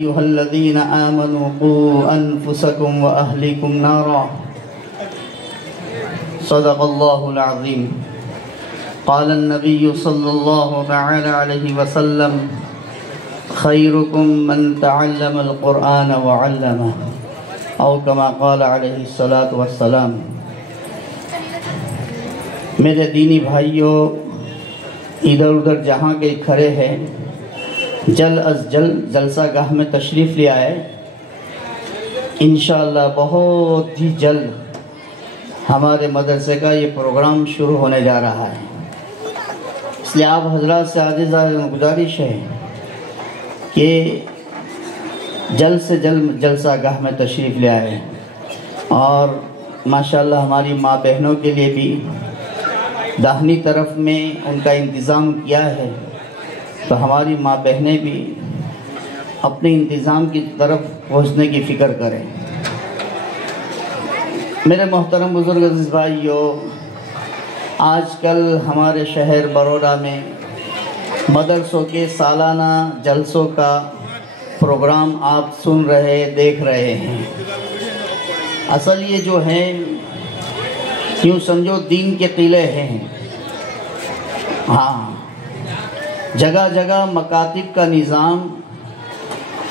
أيها الذين آمنوا قوا أنفسكم وأهلكم نارا صدق الله العظيم قال النبي صلى الله تعالى عليه وسلم خيركم من تعلم القرآن وعلمه أو كما قال عليه الصلاة والسلام۔ میرے دینی بھائیوں، ادھر ادھر جہاں کے کھڑے ہیں، جلد از جلد جلسہ گاہ میں تشریف لے آئے۔ انشاءاللہ بہت ہی جلد ہمارے مدرسے کا یہ پروگرام شروع ہونے جا رہا ہے، اس لیے آپ حضرات سے عاجزانہ گزارش ہے کہ جلد سے جلد جلسہ گاہ میں تشریف لے آئے، اور ماشاءاللہ ہماری ماں بہنوں کے لیے بھی داہنی طرف میں ان کا انتظام کیا ہے، تو ہماری ماں بہنیں بھی اپنے انتظام کی طرف پہنچنے کی فکر کریں۔ میرے محترم بزرگ عزیز بھائیوں، آج کل ہمارے شہر بروڈا میں مدرسوں کے سالانہ جلسوں کا پروگرام آپ سن رہے دیکھ رہے ہیں۔ اصل یہ جو ہے یوں سمجھو دین کے قلعے ہیں۔ ہاں، جگہ جگہ مکاتب کا نظام،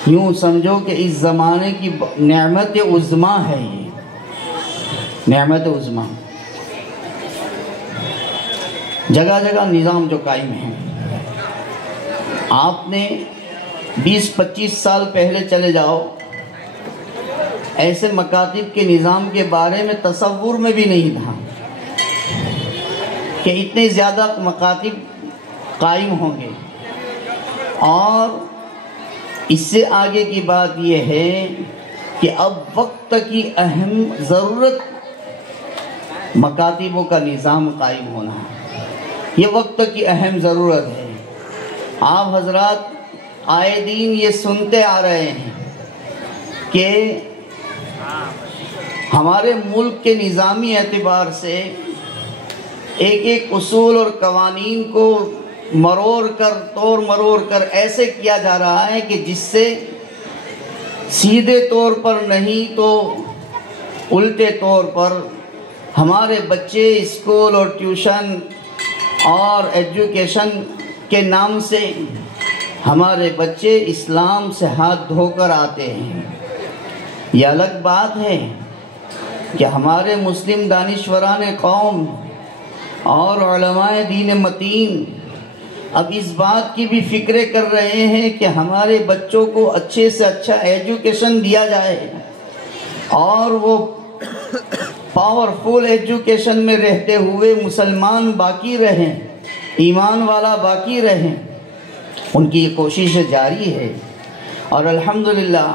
یوں سمجھو کہ اس زمانے کی نعمت عظمیٰ ہے، یہ نعمت عظمیٰ، جگہ جگہ نظام جو قائم ہے۔ آپ نے 20-25 سال پہلے چلے جاؤ، ایسے مکاتب کے نظام کے بارے میں تصور میں بھی نہیں تھا کہ اتنے زیادہ مکاتب قائم ہوں گے۔ اور اس سے آگے کی بات یہ ہے کہ اب وقت کی اہم ضرورت مکاتبوں کا نظام قائم ہونا ہے، یہ وقت کی اہم ضرورت ہے۔ آپ حضرات آئے دن یہ سنتے آ رہے ہیں کہ ہمارے ملک کے نظامی اعتبار سے ایک ایک اصول اور قوانین کو توڑ مروڑ کر ایسے کیا جا رہا ہے کہ جس سے سیدھے طور پر نہیں تو الٹے طور پر ہمارے بچے اسکول اور ٹیوشن اور ایجوکیشن کے نام سے ہمارے بچے اسلام سے ہاتھ دھو کر آتے ہیں۔ یہ الگ بات ہے کہ ہمارے مسلم دانشوران قوم اور علماء دین متین اب اس بات کی بھی فکرے کر رہے ہیں کہ ہمارے بچوں کو اچھے سے اچھا ایجوکیشن دیا جائے اور وہ پاورفل ایجوکیشن میں رہتے ہوئے مسلمان باقی رہیں، ایمان والا باقی رہیں۔ ان کی یہ کوشش جاری ہے، اور الحمدللہ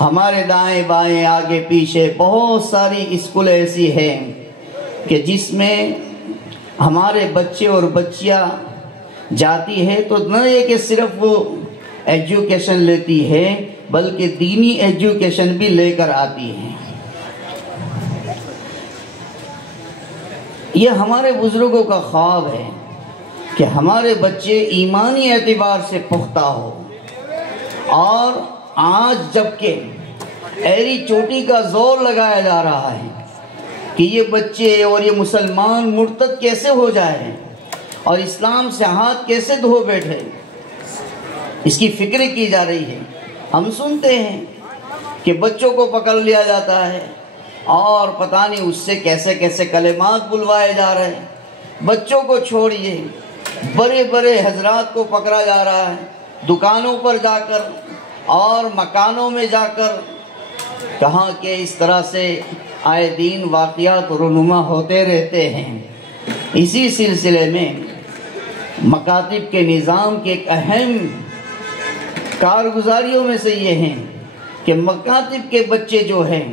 ہمارے دائیں بائیں آگے پیچھے بہت ساری اسکول ایسی ہیں کہ جس میں ہمارے بچے اور بچیاں جاتی ہے تو نہ یہ کہ صرف وہ ایجوکیشن لیتی ہے بلکہ دینی ایجوکیشن بھی لے کر آتی ہے۔ یہ ہمارے بزرگوں کا خواب ہے کہ ہمارے بچے ایمانی اعتبار سے پختہ ہو، اور آج جبکہ ایری چوٹی کا زور لگایا جا رہا ہے کہ یہ بچے اور یہ مسلمان مرتد کیسے ہو جائے اور اسلام سے ہاتھ کیسے دھو بیٹھے، اس کی فکر کی جا رہی ہے۔ ہم سنتے ہیں کہ بچوں کو پکڑ لیا جاتا ہے اور پتہ نہیں اس سے کیسے کیسے کلمات بلوائے جا رہے ہیں۔ بچوں کو چھوڑیے، بڑے بڑے حضرات کو پکڑا جا رہا ہے، دکانوں پر جا کر اور مکانوں میں جا کر، کہاں کہ اس طرح سے آئے دین واقعات رونما ہوتے رہتے ہیں۔ اسی سلسلے میں مکاتب کے نظام کے ایک اہم کارگزاریوں میں سے یہ ہیں کہ مکاتب کے بچے جو ہیں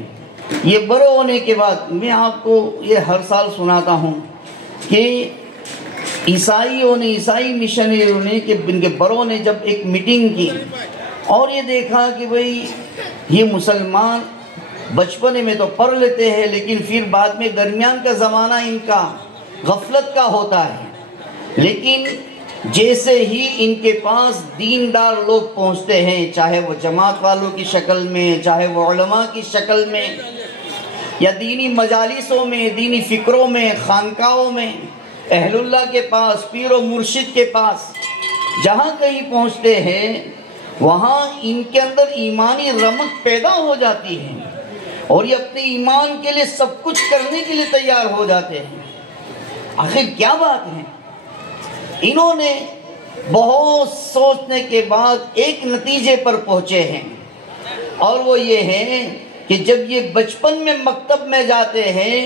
یہ بڑے ہونے کے بعد، میں آپ کو یہ ہر سال سناتا ہوں کہ عیسائی مشنریوں نے کہ ان کے بڑوں نے جب ایک میٹنگ کی اور یہ دیکھا کہ بھئی یہ مسلمان بچپنے میں تو پڑھ لیتے ہیں لیکن پھر بعد میں درمیان کا زمانہ ان کا غفلت کا ہوتا ہے، لیکن جیسے ہی ان کے پاس دیندار لوگ پہنچتے ہیں، چاہے وہ جماعت والوں کی شکل میں، چاہے وہ علماء کی شکل میں، یا دینی مجالسوں میں، دینی فکروں میں، خانقاہوں میں، اہل اللہ کے پاس، پیر و مرشد کے پاس، جہاں کہیں پہنچتے ہیں وہاں ان کے اندر ایمانی رمق پیدا ہو جاتی ہے اور یہ اپنے ایمان کے لیے سب کچھ کرنے کے لیے تیار ہو جاتے ہیں۔ آخر کیا بات ہے؟ انہوں نے بہت سوچنے کے بعد ایک نتیجے پر پہنچے ہیں، اور وہ یہ ہے کہ جب یہ بچپن میں مکتب میں جاتے ہیں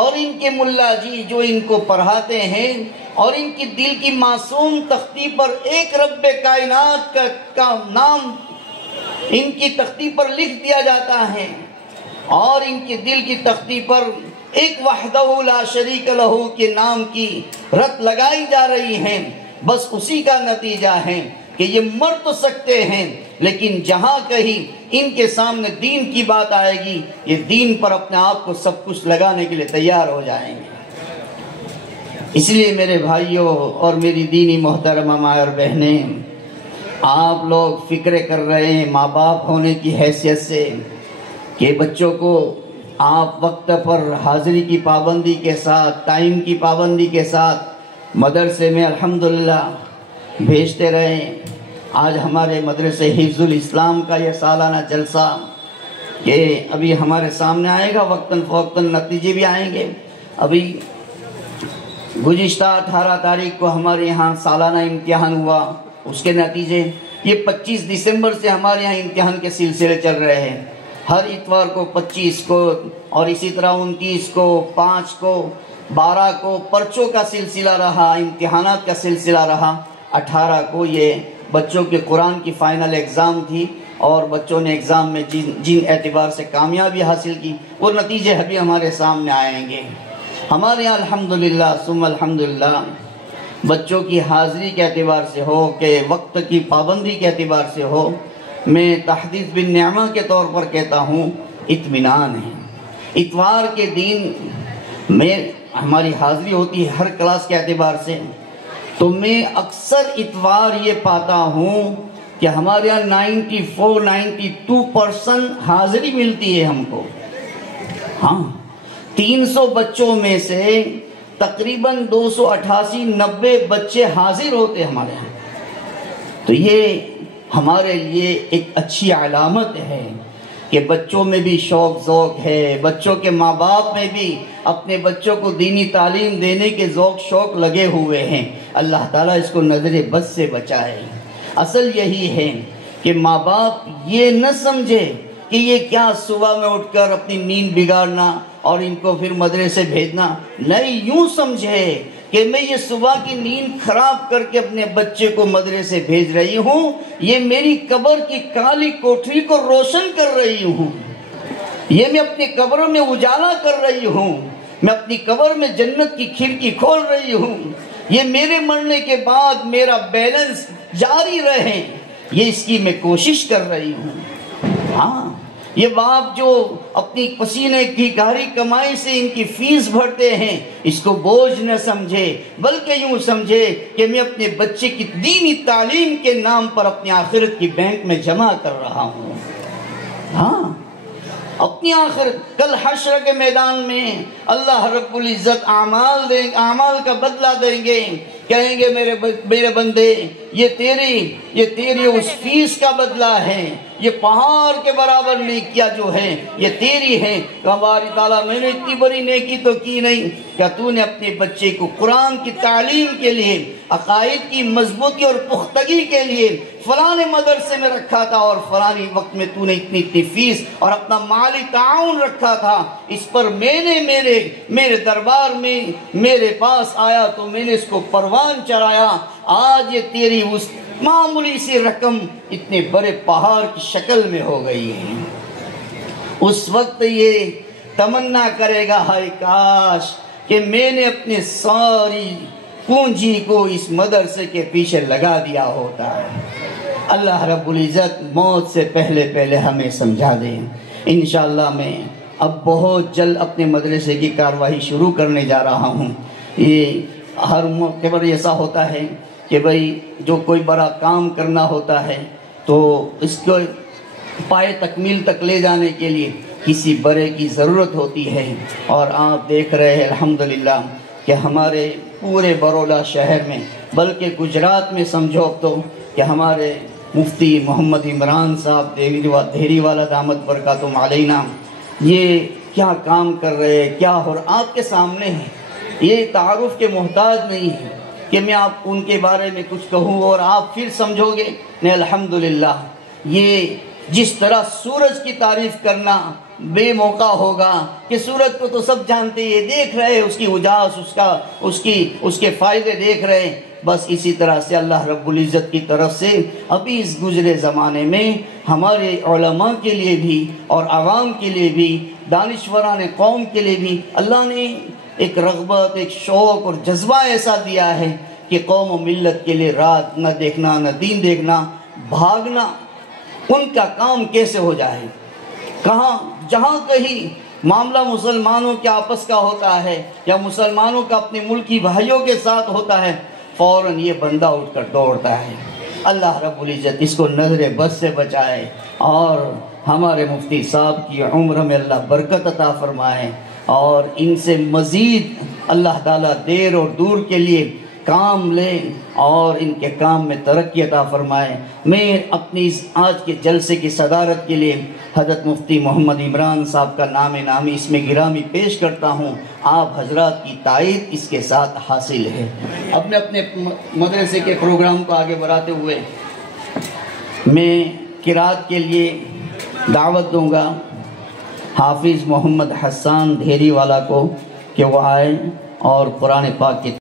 اور ان کے ملا جی جو ان کو پڑھاتے ہیں اور ان کی دل کی معصوم تختی پر ایک رب کائنات کا نام ان کی تختی پر لکھ دیا جاتا ہے اور ان کی دل کی تختی پر ایک وحدہ لا شریک لہ کے نام کی رت لگائی جا رہی ہیں، بس اسی کا نتیجہ ہے کہ یہ مر تو سکتے ہیں لیکن جہاں کہیں ان کے سامنے دین کی بات آئے گی یہ دین پر اپنے آپ کو سب کچھ لگانے کے لیے تیار ہو جائیں گے۔ اس لیے میرے بھائیوں اور میری دینی محترمہ ماں اور بہنیں، آپ لوگ فکر کر رہے ہیں ماں باپ ہونے کی حیثیت سے کہ بچوں کو آپ وقت پر حاضری کی پابندی کے ساتھ، ٹائم کی پابندی کے ساتھ مدرسے میں الحمدللہ بھیجتے رہیں۔ آج ہمارے مدرسے حفظ الاسلام کا یہ سالانہ جلسہ کہ ابھی ہمارے سامنے آئے گا، وقتاً فوقتاً نتیجے بھی آئیں گے۔ ابھی گزشتہ 18 تاریخ کو ہمارے یہاں سالانہ امتحان ہوا، اس کے نتیجے یہ 25 دسمبر سے ہمارے یہاں امتحان کے سلسلے چل رہے ہیں۔ ہر اتوار کو 25 کو اور اسی طرح 29 کو، 5 کو، 12 کو پرچوں کا سلسلہ رہا، امتحانات کا سلسلہ رہا۔ 18 کو یہ بچوں کے قرآن کی فائنل ایگزام تھی اور بچوں نے ایگزام میں جن اعتبار سے کامیابی حاصل کی وہ نتیجے ابھی ہمارے سامنے آئیں گے۔ ہمارے یہاں الحمدللہ ثم الحمدللہ بچوں کی حاضری کے اعتبار سے ہو کہ وقت کی پابندی کے اعتبار سے ہو، میں تحدیث بن نعمہ کے طور پر کہتا ہوں اطمینان ہے۔ اتوار کے دن میں ہماری حاضری ہوتی ہے ہر کلاس کے اعتبار سے، تو میں اکثر اتوار یہ پاتا ہوں کہ ہمارے یہاں 94-92% حاضری ملتی ہے ہم کو۔ ہاں 300 بچوں میں سے تقریباً 288-90 بچے حاضر ہوتے ہمارے یہاں، تو یہ ہمارے لیے ایک اچھی علامت ہے کہ بچوں میں بھی شوق ذوق ہے، بچوں کے ماں باپ میں بھی اپنے بچوں کو دینی تعلیم دینے کے ذوق شوق لگے ہوئے ہیں۔ اللہ تعالیٰ اس کو نظر بد سے بچائے۔ اصل یہی ہے کہ ماں باپ یہ نہ سمجھے کہ یہ کیا صبح میں اٹھ کر اپنی نیند بگاڑنا اور ان کو پھر مدرسے بھیجنا، نہیں، یوں سمجھے کہ میں یہ صبح کی نیند خراب کر کے اپنے بچے کو مدرسے بھیج رہی ہوں، یہ میری قبر کی کالی کوٹری کو روشن کر رہی ہوں، یہ میں اپنی قبر میں اجالا کر رہی ہوں، میں اپنی قبر میں جنت کی کھڑکی کھول رہی ہوں، یہ میرے مرنے کے بعد میرا بیلنس جاری رہے، یہ اس کی میں کوشش کر رہی ہوں۔ ہاں یہ باپ جو اپنی پسینے کی گہری کمائی سے ان کی فیس بھرتے ہیں اس کو بوجھ نہ سمجھے، بلکہ یوں سمجھے کہ میں اپنے بچے کی دینی تعلیم کے نام پر اپنی آخرت کی بینک میں جمع کر رہا ہوں۔ ہاں اپنی آخرت کل حشر کے میدان میں اللہ رب العزت اعمال کا بدلہ دیں گے، کہیں گے میرے بندے یہ تیری اس فیس کا بدلہ ہے، یہ پہاڑ کے برابر نیکیاں جو ہیں یہ تیری ہیں۔ ہماری تعالیٰ میں نے اتنی بڑی نیکی تو کی نہیں، کیا تو نے اپنے بچے کو قرآن کی تعلیم کے لیے، عقائد کی مضبوطی اور پختگی کے لیے فلاں مدرسے میں رکھا تھا اور فلانی وقت میں تو نے اتنی فیس اور اپنا مالی تعاون رکھا تھا، اس پر میں نے میرے دربار میں میرے پاس آیا تو میں نے اس کو پروان چڑھایا، آج یہ تیری اس معمولی سی رقم اتنے بڑے پہاڑ کی شکل میں ہو گئی ہے۔ اس وقت یہ تمنا کرے گا ہائے کاش کہ میں نے اپنی ساری پونجی کو اس مدرسے کے پیچھے لگا دیا ہوتا ہے۔ اللہ رب العزت موت سے پہلے ہمیں سمجھا دیں۔ انشاءاللہ میں اب بہت جلد اپنے مدرسے کی کارروائی شروع کرنے جا رہا ہوں۔ یہ ہر موقع پر ایسا ہوتا ہے کہ بھئی جو کوئی بڑا کام کرنا ہوتا ہے تو اس کو پائے تکمیل تک لے جانے کے لیے کسی بڑے کی ضرورت ہوتی ہے، اور آپ دیکھ رہے ہیں الحمدللہ کہ ہمارے پورے برولا شہر میں، بلکہ گجرات میں سمجھو اب تو، کہ ہمارے مفتی محمد عمران صاحب دھیری والا دامت برکاتہم علینا یہ کیا کام کر رہے ہیں، کیا ہو رہا آپ کے سامنے ہے۔ یہ تعارف کے محتاج نہیں ہے کہ میں آپ ان کے بارے میں کچھ کہوں اور آپ پھر سمجھو گے نہیں۔ الحمدللہ یہ جس طرح سورج کی تعریف کرنا بے موقع ہوگا کہ سورج کو تو سب جانتے ہیں، دیکھ رہے اس کی اجاس، اس کے فائدے دیکھ رہے، بس اسی طرح سے اللہ رب العزت کی طرف سے ابھی اس گزرے زمانے میں ہمارے علماء کے لیے بھی اور عوام کے لیے بھی، دانشوران قوم کے لیے بھی اللہ نے ایک رغبت، ایک شوق اور جذبہ ایسا دیا ہے کہ قوم و ملت کے لیے رات نہ دیکھنا، نہ دین دیکھنا، بھاگنا، ان کا کام کیسے ہو جائے۔ جہاں کہیں معاملہ مسلمانوں کے آپس کا ہوتا ہے یا مسلمانوں کا اپنے ملکی بھائیوں کے ساتھ ہوتا ہے، فوراً یہ بندہ اٹھ کر دوڑتا ہے۔ اللہ رب العزت اس کو نظر بد سے بچائے اور ہمارے مفتی صاحب کی عمر میں اللہ برکت عطا فرمائے، اور ان سے مزید اللہ تعالیٰ دیر اور دور کے لیے کام لیں اور ان کے کام میں ترقی عطا فرمائے۔ میں اپنی اس آج کے جلسے کی صدارت کے لیے حضرت مفتی محمد عمران صاحب کا نام نامی اس میں گرامی پیش کرتا ہوں۔ آپ حضرات کی تائید اس کے ساتھ حاصل ہے۔ اپنے مدرسے کے پروگرام کو آگے بڑھاتے ہوئے میں قرات کے لیے دعوت دوں گا حافظ محمد حسان دھیری والا کو کہ وہ آئے اور قرآن پاک کی